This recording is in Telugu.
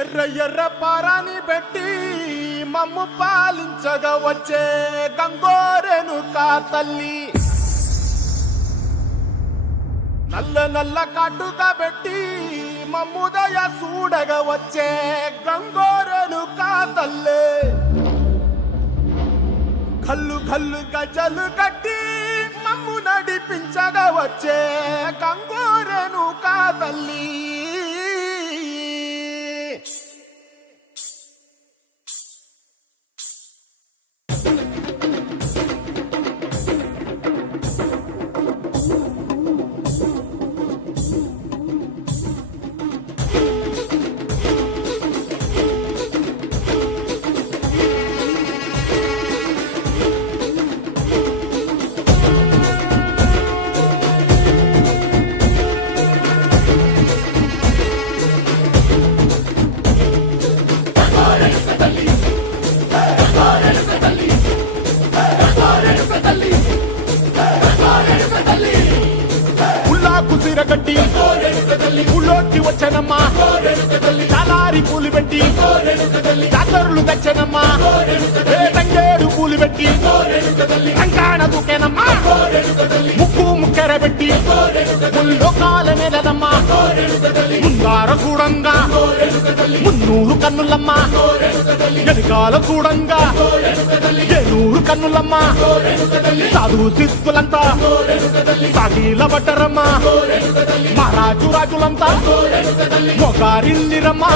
ఎర్ర ఎర్ర పారాని పెట్టి మమ్ము పాలించగా వచ్చే గంగోరెనుకా తల్లి, నల్ల నల్ల కాటుగా పెట్టి మమ్ముదయ చూడగా వచ్చే గంగోరెనుకా తల్లి, కల్లు కల్లు గజలు కట్టి మమ్ము నడిపించగా వచ్చే గంగోరెనుకా తల్లి. కుసిరగట్టి ఊళ్ళోకి వచ్చనమ్మా, చాలారి పూలు పెట్టి జాతరులు తెచ్చనమ్మా, తంగేడు పూలు పెట్టి రంగాణ దూకేనమ్మా, ముక్కు ముక్కెర పెట్టి ముల్లోకాల నెలనమ్మా, ముందార చూడంగా మున్నూరు కన్నులమ్మా, వెనకాల చూడంగా ఏనూరు కన్నులమ్మా, సాధు సిద్ధులంతా సాగిల బట్టరమ్మా, మహారాజు రాజులంతా మొగారిల్లిరమ్మా.